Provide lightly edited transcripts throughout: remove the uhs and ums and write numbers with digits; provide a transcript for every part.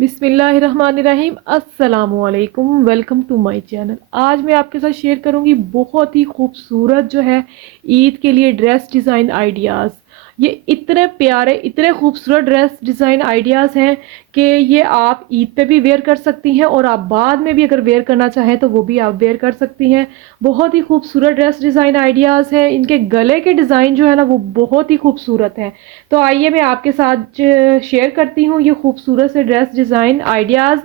बिस्मिल्लाहिर्रहमानिर्रहीम अस्सलामुअलैकुम। Welcome to my channel. आज मैं आपके साथ शेयर करूंगी बहुत ही खूबसूरत जो है ईद के लिए ड्रेस डिज़ाइन आइडियाज़। ये इतने प्यारे इतने खूबसूरत ड्रेस डिज़ाइन आइडियाज़ हैं कि ये आप ईद पे भी वेयर कर सकती हैं और आप बाद में भी अगर वेयर करना चाहें तो वो भी आप वेयर कर सकती हैं। बहुत ही खूबसूरत ड्रेस डिज़ाइन आइडियाज़ हैं। इनके गले के डिज़ाइन जो है ना वो बहुत ही खूबसूरत हैं। तो आइए मैं आपके साथ शेयर करती हूँ ये खूबसूरत से dress design ideas.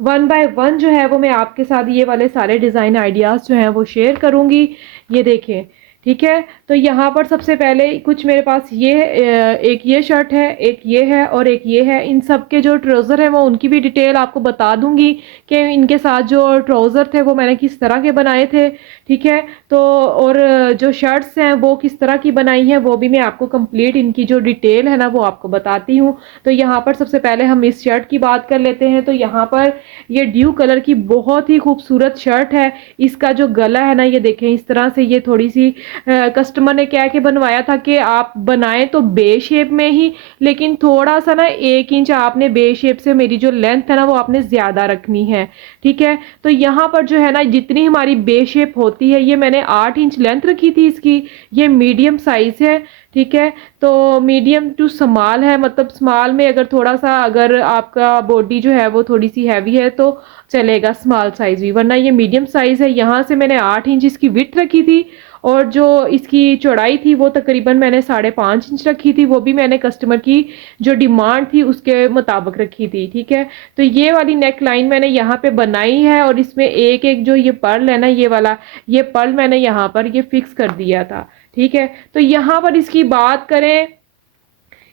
One by one जो है वो मैं आपके साथ ये वाले सारे डिज़ाइन आइडियाज़ जो हैं वो शेयर करूँगी। ये देखें, ठीक है। तो यहाँ पर सबसे पहले कुछ मेरे पास एक ये शर्ट है, एक ये है और एक ये है। इन सब के जो ट्राउज़र है वो उनकी भी डिटेल आपको बता दूंगी कि इनके साथ जो ट्राउज़र थे वो मैंने किस तरह के बनाए थे, ठीक है। तो और जो शर्ट्स हैं वो किस तरह की बनाई हैं वो भी मैं आपको कंप्लीट इनकी जो डिटेल है ना वो आपको बताती हूँ। तो यहाँ पर सबसे पहले हम इस शर्ट की बात कर लेते हैं। तो यहाँ पर ये ड्यू कलर की बहुत ही खूबसूरत शर्ट है। इसका जो गला है ना ये देखें, इस तरह से ये थोड़ी सी कस्टमर ने क्या के बनवाया था कि आप बनाएं तो बे शेप में ही, लेकिन थोड़ा सा ना 1 इंच आपने बे शेप से मेरी जो लेंथ है ना वो आपने ज्यादा रखनी है, ठीक है। तो यहाँ पर जो है ना जितनी हमारी बे शेप होती है, ये मैंने 8 इंच लेंथ रखी थी इसकी। ये मीडियम साइज है, ठीक है। तो मीडियम टू स्मॉल है, मतलब स्मॉल में अगर थोड़ा सा अगर आपका बॉडी जो है वो थोड़ी सी हैवी है तो चलेगा स्मॉल साइज भी, वरना ये मीडियम साइज है। यहाँ से मैंने 8 इंच इसकी विड्थ रखी थी और जो इसकी चौड़ाई थी वो तकरीबन मैंने 5.5 इंच रखी थी। वो भी मैंने कस्टमर की जो डिमांड थी उसके मुताबिक रखी थी, ठीक है। तो ये वाली नेक लाइन मैंने यहाँ पे बनाई है और इसमें एक एक जो ये पर्ल है ना ये वाला, ये पर्ल मैंने यहाँ पर ये फिक्स कर दिया था, ठीक है। तो यहाँ पर इसकी बात करें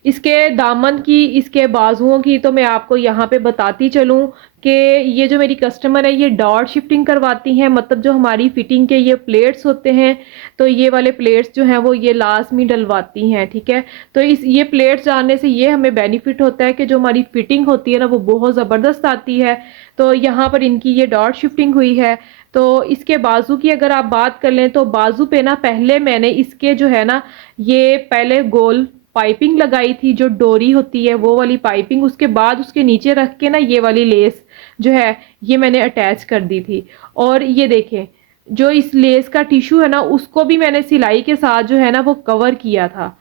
इसके दामन की, इसके बाजुओं की, तो मैं आपको यहाँ पे बताती चलूँ कि ये जो मेरी कस्टमर है ये डॉट शिफ्टिंग करवाती हैं। मतलब जो हमारी फिटिंग के ये प्लेट्स होते हैं तो ये वाले प्लेट्स जो हैं वो ये लास्ट में डलवाती हैं, ठीक है। तो इस ये प्लेट्स डालने से ये हमें बेनिफिट होता है कि जो हमारी फिटिंग होती है ना वो बहुत ज़बरदस्त आती है। तो यहाँ पर इनकी ये डॉट शिफ्टिंग हुई है। तो इसके बाजू की अगर आप बात कर लें तो बाजू पे ना पहले मैंने इसके जो है ना ये पहले गोल पाइपिंग लगाई थी, जो डोरी होती है वो वाली पाइपिंग। उसके बाद उसके नीचे रख के ना ये वाली लेस जो है ये मैंने अटैच कर दी थी। और ये देखें, जो इस लेस का टिश्यू है ना उसको भी मैंने सिलाई के साथ जो है ना वो कवर किया था।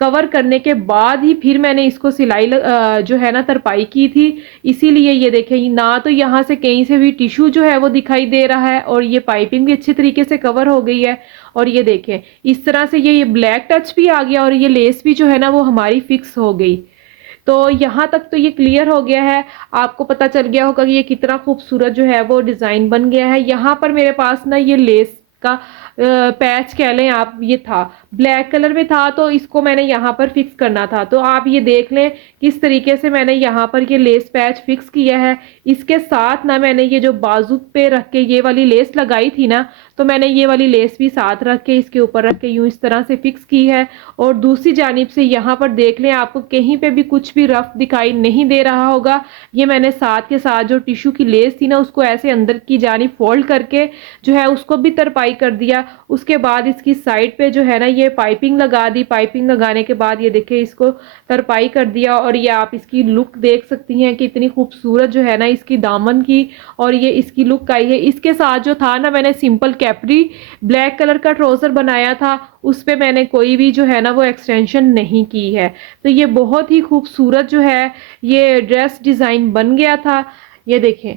कवर करने के बाद ही फिर मैंने इसको जो है ना तरपाई की थी। इसीलिए ये देखें ना तो यहाँ से कहीं से भी टिश्यू जो है वो दिखाई दे रहा है और ये पाइपिंग भी अच्छी तरीके से कवर हो गई है। और ये देखें इस तरह से ये ब्लैक टच भी आ गया और ये लेस भी जो है ना वो हमारी फिक्स हो गई। तो यहाँ तक तो ये क्लियर हो गया है। आपको पता चल गया होगा कि ये कितना खूबसूरत जो है वो डिज़ाइन बन गया है। यहाँ पर मेरे पास ना ये लेस का पैच कह लें आप, ये था ब्लैक कलर में था तो इसको मैंने यहाँ पर फिक्स करना था। तो आप ये देख लें किस तरीके से मैंने यहाँ पर ये लेस पैच फिक्स किया है। इसके साथ ना मैंने ये जो बाजू पे रख के ये वाली लेस लगाई थी ना, तो मैंने ये वाली लेस भी साथ रख के इसके ऊपर रख के यूं इस तरह से फिक्स की है। और दूसरी जानिब से यहाँ पर देख लें, आपको कहीं पे भी कुछ भी रफ दिखाई नहीं दे रहा होगा। ये मैंने साथ के साथ जो टिश्यू की लेस थी ना उसको ऐसे अंदर की जानिब फोल्ड करके जो है उसको भी तरपाई कर दिया। उसके बाद इसकी साइड पे जो है ना ये पाइपिंग लगा दी। पाइपिंग लगाने के बाद ये देखिए इसको तरपाई कर दिया। और ये आप इसकी लुक देख सकती हैं कि इतनी खूबसूरत जो है ना इसकी दामन की और ये इसकी लुक आई है। इसके साथ जो था ना मैंने सिंपल कैपरी ब्लैक कलर का ट्राउजर बनाया था, उस पे मैंने कोई भी जो है ना वो एक्सटेंशन नहीं की है। तो ये बहुत ही खूबसूरत जो है ये ड्रेस डिज़ाइन बन गया था। ये देखें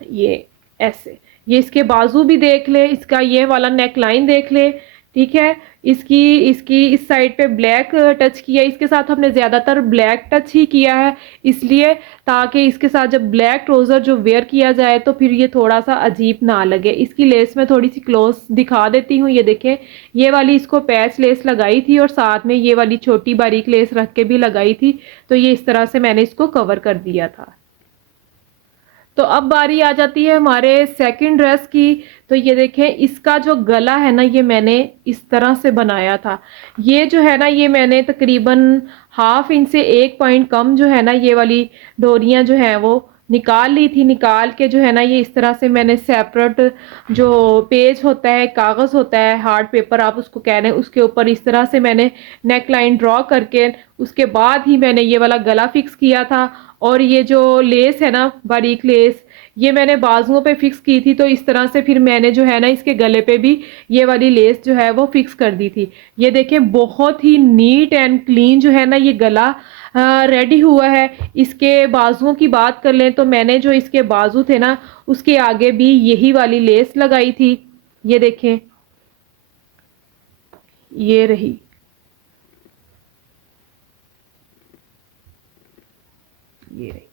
ये ऐसे, ये इसके बाजू भी देख ले, इसका ये वाला नेक लाइन देख ले, ठीक है। इसकी इसकी इस साइड पे ब्लैक टच किया, इसके साथ हमने ज़्यादातर ब्लैक टच ही किया है इसलिए ताकि इसके साथ जब ब्लैक ट्राउज़र जो वेयर किया जाए तो फिर ये थोड़ा सा अजीब ना लगे। इसकी लेस में थोड़ी सी क्लोज दिखा देती हूँ। ये देखें ये वाली इसको पैच लेस लगाई थी और साथ में ये वाली छोटी बारीक लेस रख के भी लगाई थी। तो ये इस तरह से मैंने इसको कवर कर दिया था। तो अब बारी आ जाती है हमारे सेकंड ड्रेस की। तो ये देखें इसका जो गला है ना ये मैंने इस तरह से बनाया था। ये जो है ना ये मैंने तकरीबन 1/2 इंच से 1 पॉइंट कम जो है ना ये वाली डोरियां जो है वो निकाल ली थी। निकाल के जो है ना ये इस तरह से मैंने सेपरेट जो पेज होता है, कागज़ होता है, हार्ड पेपर आप उसको कह रहे हैं, उसके ऊपर इस तरह से मैंने नेक लाइन ड्रॉ करके उसके बाद ही मैंने ये वाला गला फिक्स किया था। और ये जो लेस है ना, बारीक लेस, ये मैंने बाजुओं पे फिक्स की थी। तो इस तरह से फिर मैंने जो है ना इसके गले पे भी ये वाली लेस जो है वो फिक्स कर दी थी। ये देखें, बहुत ही नीट एंड क्लीन जो है ना ये गला रेडी हुआ है। इसके बाजुओं की बात कर लें तो मैंने जो इसके बाजू थे ना उसके आगे भी यही वाली लेस लगाई थी। ये देखें, ये रही। ये रही,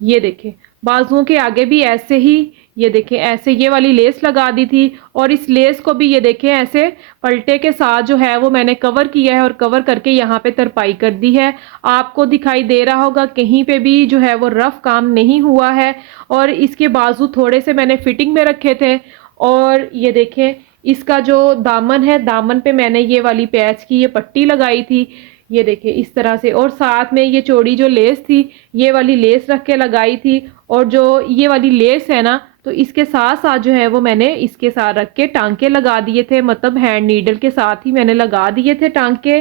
ये देखें, बाजुओं के आगे भी ऐसे ही, ये देखें ऐसे ये वाली लेस लगा दी थी। और इस लेस को भी ये देखें ऐसे पलटे के साथ जो है वो मैंने कवर किया है और कवर करके यहाँ पे तरपाई कर दी है। आपको दिखाई दे रहा होगा कहीं पे भी जो है वो रफ काम नहीं हुआ है। और इसके बाजू थोड़े से मैंने फिटिंग में रखे थे। और ये देखें, इसका जो दामन है, दामन पे मैंने ये वाली पैच की ये पट्टी लगाई थी। ये देखिए इस तरह से, और साथ में ये चौड़ी जो लेस थी ये वाली लेस रख के लगाई थी। और जो ये वाली लेस है ना, तो इसके साथ साथ जो है वो मैंने इसके साथ रख के टांके लगा दिए थे, मतलब हैंड नीडल के साथ ही मैंने लगा दिए थे टांके।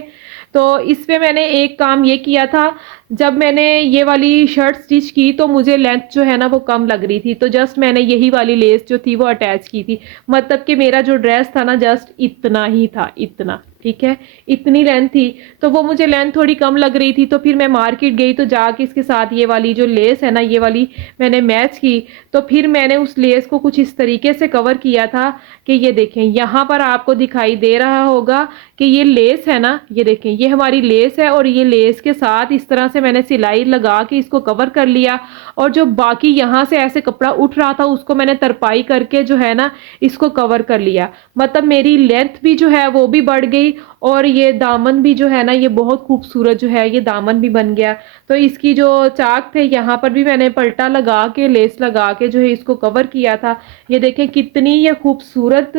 तो इस पे मैंने एक काम ये किया था, जब मैंने ये वाली शर्ट स्टिच की तो मुझे लेंथ जो है ना वो कम लग रही थी, तो जस्ट मैंने यही वाली लेस जो थी वो अटैच की थी। मतलब कि मेरा जो ड्रेस था ना जस्ट इतना ही था, इतना, ठीक है, इतनी लेंथ थी। तो वो मुझे लेंथ थोड़ी कम लग रही थी, तो फिर मैं मार्केट गई तो जाके इसके साथ ये वाली जो लेस है ना ये वाली मैंने मैच की। तो फिर मैंने उस लेस को कुछ इस तरीके से कवर किया था कि ये देखें, यहाँ पर आपको दिखाई दे रहा होगा कि ये लेस है ना, ये देखें ये हमारी लेस है। और ये लेस के साथ इस तरह से मैंने सिलाई लगा के इसको कवर कर लिया। और जो बाकी यहाँ से ऐसे कपड़ा उठ रहा था उसको मैंने तरपाई करके जो है ना इसको कवर कर लिया। मतलब मेरी लेंथ भी जो है वो भी बढ़ गई। और ये दामन भी जो है ना ये बहुत खूबसूरत जो है ये दामन भी बन गया। तो इसकी जो चाक थे यहाँ पर भी मैंने पलटा लगा के लेस लगा के जो है इसको कवर किया था। ये देखें कितनी ये खूबसूरत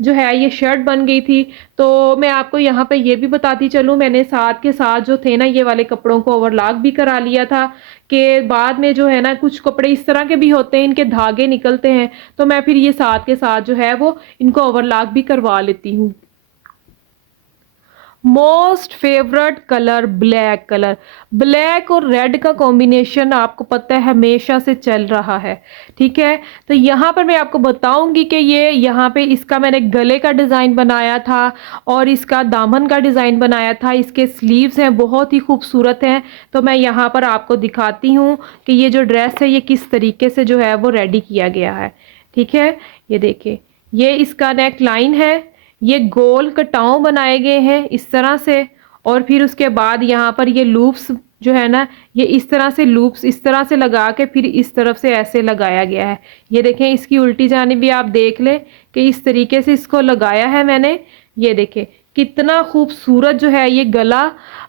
जो है ये शर्ट बन गई थी। तो मैं आपको यहाँ पे ये भी बताती चलूँ, मैंने साथ के साथ जो थे ना ये वाले कपड़ों को ओवरलॉक भी करा लिया था कि बाद में जो है ना कुछ कपड़े इस तरह के भी होते हैं इनके धागे निकलते हैं, तो मैं फिर ये साथ के साथ जो है वो इनको ओवरलॉक भी करवा लेती हूँ। Most favourite colour black colour, black और रेड का कॉम्बिनेशन आपको पता है हमेशा से चल रहा है, ठीक है। तो यहाँ पर मैं आपको बताऊंगी कि ये यहाँ पे इसका मैंने गले का डिज़ाइन बनाया था और इसका दामन का डिज़ाइन बनाया था। इसके स्लीव्स हैं बहुत ही खूबसूरत हैं। तो मैं यहाँ पर आपको दिखाती हूँ कि ये जो ड्रेस है ये किस तरीके से जो है वो रेडी किया गया है, ठीक है। ये देखिए, ये इसका नेक लाइन है, ये गोल कटाव बनाए गए हैं इस तरह से। और फिर उसके बाद यहाँ पर ये लूप्स जो है ना ये इस तरह से लूप्स इस तरह से लगा के फिर इस तरफ से ऐसे लगाया गया है। ये देखें, इसकी उल्टी जानिब भी आप देख लें कि इस तरीके से इसको लगाया है मैंने। ये देखें कितना खूबसूरत जो है ये गला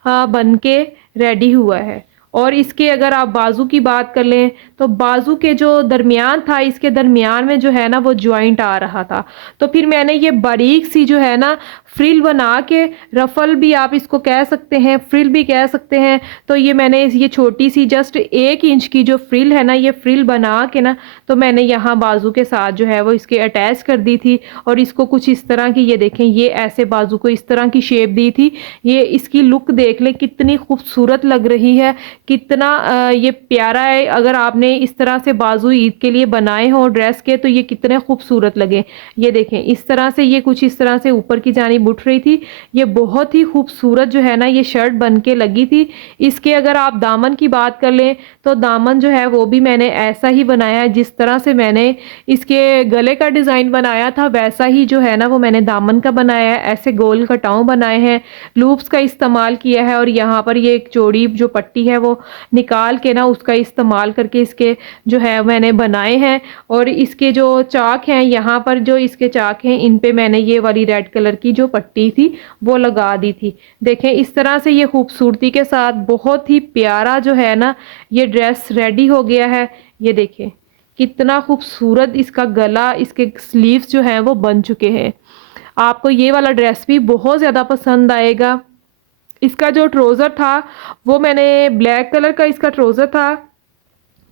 बन के रेडी हुआ है। और इसके अगर आप बाजू की बात कर लें तो बाजू के जो दरमियान था इसके दरमियान में जो है ना वो जॉइंट आ रहा था। तो फिर मैंने ये बारीक सी जो है ना फ्रिल बना के, रफल भी आप इसको कह सकते हैं, फ्रिल भी कह सकते हैं। तो ये मैंने ये छोटी सी जस्ट 1 इंच की जो फ्रिल है ना ये फ्रिल बना के ना तो मैंने यहाँ बाजू के साथ जो है वो इसके अटैच कर दी थी। और इसको कुछ इस तरह की, ये देखें ये ऐसे बाजू को इस तरह की शेप दी थी। ये इसकी लुक देख लें कितनी खूबसूरत लग रही है, कितना ये प्यारा है। अगर आपने इस तरह से बाजू ईद के लिए बनाए हो ड्रेस के तो ये कितने खूबसूरत लगे। ये देखें इस तरह से ये कुछ इस तरह से ऊपर की जानिब उठ रही थी। ये बहुत ही खूबसूरत जो है ना ये शर्ट बन के लगी थी। इसके अगर आप दामन की बात कर लें तो दामन जो है वो भी मैंने ऐसा ही बनाया है, जिस तरह से मैंने इसके गले का डिज़ाइन बनाया था वैसा ही जो है ना वो मैंने दामन का बनाया है। ऐसे गोल कटाव बनाए हैं, लूप्स का इस्तेमाल किया है। और यहाँ पर ये एक चौड़ी जो पट्टी है वो निकाल के ना उसका इस्तेमाल करके इसके जो है मैंने बनाए हैं। और इसके जो चाक हैं, यहाँ पर जो इसके चाक हैं इन पे मैंने ये वाली रेड कलर की जो पट्टी थी वो लगा दी थी। देखें इस तरह से ये खूबसूरती के साथ बहुत ही प्यारा जो है ना ये ड्रेस रेडी हो गया है। ये देखें कितना खूबसूरत इसका गला, इसके स्लीव्स जो हैं वो बन चुके हैं। आपको ये वाला ड्रेस भी बहुत ज़्यादा पसंद आएगा। इसका जो ट्राउज़र था वो मैंने ब्लैक कलर का इसका ट्राउज़र था,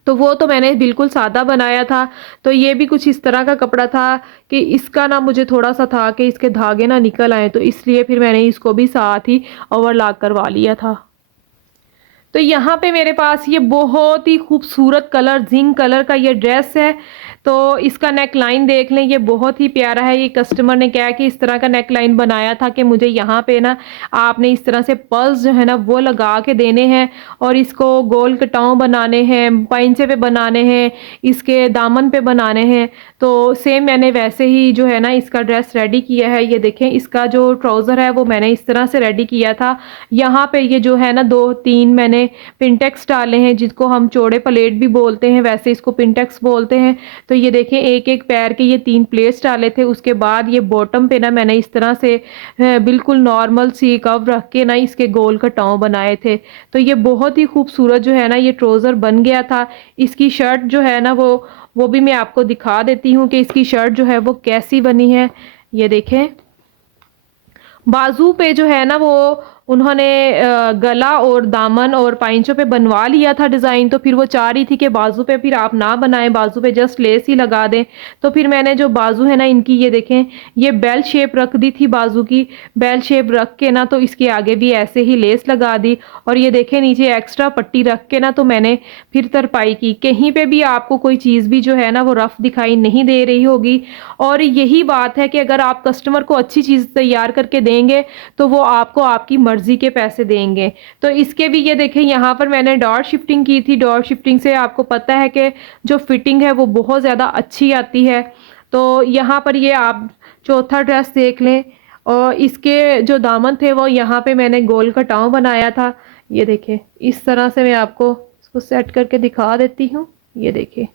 तो वो तो मैंने बिल्कुल सादा बनाया था। तो ये भी कुछ इस तरह का कपड़ा था कि इसका ना मुझे थोड़ा सा था कि इसके धागे ना निकल आए, तो इसलिए फिर मैंने इसको भी साथ ही ओवरलॉक करवा लिया था। तो यहाँ पे मेरे पास ये बहुत ही खूबसूरत कलर जिंक कलर का ये ड्रेस है। तो इसका नेक लाइन देख लें, ये बहुत ही प्यारा है। ये कस्टमर ने क्या है कि इस तरह का नेक लाइन बनाया था कि मुझे यहाँ पे ना आपने इस तरह से पर्ल्स जो है ना वो लगा के देने हैं और इसको गोल कटाव बनाने हैं, पाइंचे पे बनाने हैं, इसके दामन पे बनाने हैं। तो सेम मैंने वैसे ही जो है ना इसका ड्रेस रेडी किया है। ये देखें, इसका जो ट्राउज़र है वो मैंने इस तरह से रेडी किया था। यहाँ पे ये जो है ना 2-3 मैंने पिंटेक्स डाले हैं, जिसको हम चौड़े प्लेट भी बोलते हैं, वैसे इसको पिंटेक्स बोलते हैं। तो ये देखें, एक एक पैर के ये 3 प्लेट्स डाले थे। उसके बाद ये बॉटम पे ना मैंने इस तरह से बिल्कुल नॉर्मल सी कर्व रख के ना इसके गोल कटाव बनाए थे। तो ये बहुत ही खूबसूरत जो है ना ये ट्राउज़र बन गया था। इसकी शर्ट जो है ना वो भी मैं आपको दिखा देती हूँ कि इसकी शर्ट जो है वो कैसी बनी है। ये देखें, बाजू पे जो है ना वो उन्होंने गला और दामन और पाइंचों पे बनवा लिया था डिज़ाइन। तो फिर वो चाह रही थी कि बाजू पे फिर आप ना बनाएं, बाजू पे जस्ट लेस ही लगा दें। तो फिर मैंने जो बाजू है ना इनकी, ये देखें, ये बेल शेप रख दी थी बाजू की। बेल शेप रख के ना तो इसके आगे भी ऐसे ही लेस लगा दी और ये देखें नीचे एक्स्ट्रा पट्टी रख के ना तो मैंने फिर तरपाई की। कहीं पे भी आपको कोई चीज़ भी जो है ना वो रफ दिखाई नहीं दे रही होगी। और यही बात है कि अगर आप कस्टमर को अच्छी चीज़ तैयार करके देंगे तो वो आपको आपकी मर्जी के पैसे देंगे। तो इसके भी ये देखें, यहाँ पर मैंने डॉट शिफ्टिंग की थी। डॉट शिफ्टिंग से आपको पता है कि जो फिटिंग है वो बहुत ज़्यादा अच्छी आती है। तो यहाँ पर ये आप चौथा ड्रेस देख लें और इसके जो दामन थे वो यहाँ पे मैंने गोल कटाव बनाया था। ये देखें, इस तरह से मैं आपको इसको सेट करके दिखा देती हूँ। ये देखें,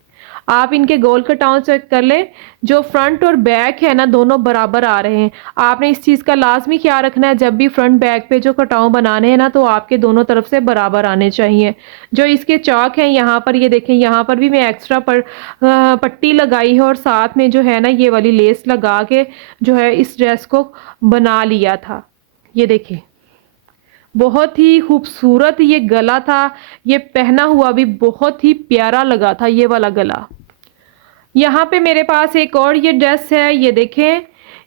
आप इनके गोल कटाव चेक कर लें, जो फ्रंट और बैक है ना दोनों बराबर आ रहे हैं। आपने इस चीज़ का लाजमी ख्याल रखना है, जब भी फ्रंट बैक पे जो कटाव बनाने हैं ना तो आपके दोनों तरफ से बराबर आने चाहिए। जो इसके चौक हैं यहाँ पर, ये देखें, यहाँ पर भी मैं एक्स्ट्रा पट्टी लगाई है और साथ में जो है ना ये वाली लेस लगा के जो है इस ड्रेस को बना लिया था। ये देखें, बहुत ही खूबसूरत ये गला था। ये पहना हुआ भी बहुत ही प्यारा लगा था, ये वाला गला। यहाँ पे मेरे पास एक और ये ड्रेस है। ये देखें,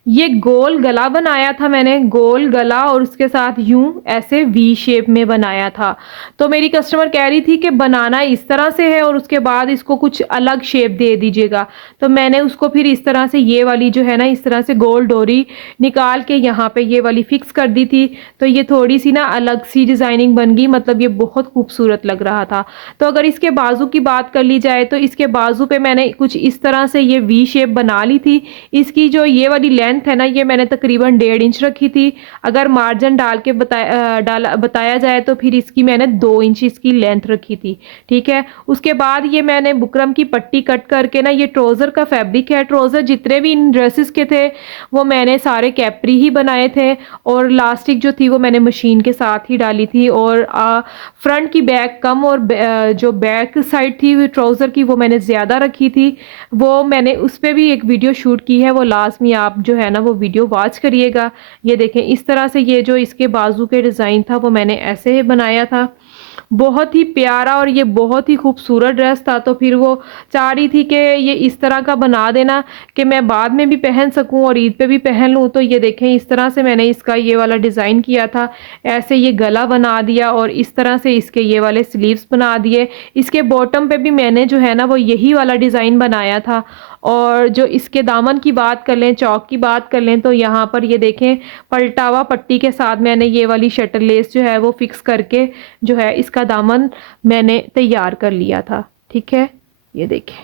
ये गोल गला बनाया था मैंने, गोल गला और उसके साथ यूं ऐसे वी शेप में बनाया था। तो मेरी कस्टमर कह रही थी कि बनाना इस तरह से है और उसके बाद इसको कुछ अलग शेप दे दीजिएगा। तो मैंने उसको फिर इस तरह से ये वाली जो है ना इस तरह से गोल डोरी निकाल के यहाँ पे ये वाली फिक्स कर दी थी। तो ये थोड़ी सी ना अलग सी डिज़ाइनिंग बन गई, मतलब ये बहुत खूबसूरत लग रहा था। तो अगर इसके बाजू की बात कर ली जाए तो इसके बाजू पे मैंने कुछ इस तरह से ये वी शेप बना ली थी। इसकी जो ये वाली लेंथ है ना ये मैंने तकरीबन 1.5 इंच रखी थी। अगर मार्जिन डाल के बताया जाए तो फिर इसकी मैंने 2 इंच इसकी लेंथ रखी थी। ठीक है, उसके बाद ये मैंने बुकरम की पट्टी कट करके ना, ये ट्राउज़र का फैब्रिक है। ट्राउज़र जितने भी इन ड्रेसेस के थे वो मैंने सारे कैपरी ही बनाए थे और लास्टिक जो थी वो मैंने मशीन के साथ ही डाली थी। और फ्रंट की बैक कम और जो बैक साइड थी ट्राउज़र की वो मैंने ज़्यादा रखी थी। वो मैंने उस पर भी एक वीडियो शूट की है, वो लाजमी आप जो है ना वो वीडियो वॉच करिएगा। ये देखें, इस तरह से ये जो इसके बाजू के डिज़ाइन था वो मैंने ऐसे ही बनाया था। बहुत ही प्यारा और ये बहुत ही खूबसूरत ड्रेस था। तो फिर वो चाह रही थी कि ये इस तरह का बना देना कि मैं बाद में भी पहन सकूं और ईद पे भी पहन लूं। तो ये देखें, इस तरह से मैंने इसका ये वाला डिज़ाइन किया था। ऐसे ये गला बना दिया और इस तरह से इसके ये वाले स्लीव्स बना दिए। इसके बॉटम पे भी मैंने जो है ना वो यही वाला डिज़ाइन बनाया था। और जो इसके दामन की बात कर लें, चौक की बात कर लें, तो यहाँ पर ये देखें पलटावा पट्टी के साथ मैंने ये वाली शटल लेस जो है वो फिक्स करके जो है इसका दामन मैंने तैयार कर लिया था। ठीक है, ये देखें।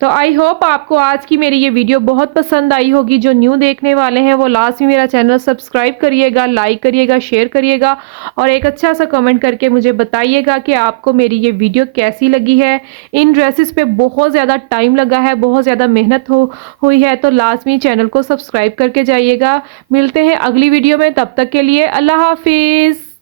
तो आई होप आपको आज की मेरी ये वीडियो बहुत पसंद आई होगी। जो न्यू देखने वाले हैं वो लाजमी मेरा चैनल सब्सक्राइब करिएगा, लाइक करिएगा, शेयर करिएगा और एक अच्छा सा कमेंट करके मुझे बताइएगा कि आपको मेरी ये वीडियो कैसी लगी है। इन ड्रेसेस पे बहुत ज़्यादा टाइम लगा है, बहुत ज़्यादा मेहनत हुई है, तो लाजमी चैनल को सब्सक्राइब करके जाइएगा। मिलते हैं अगली वीडियो में, तब तक के लिए अल्लाह हाफिज़।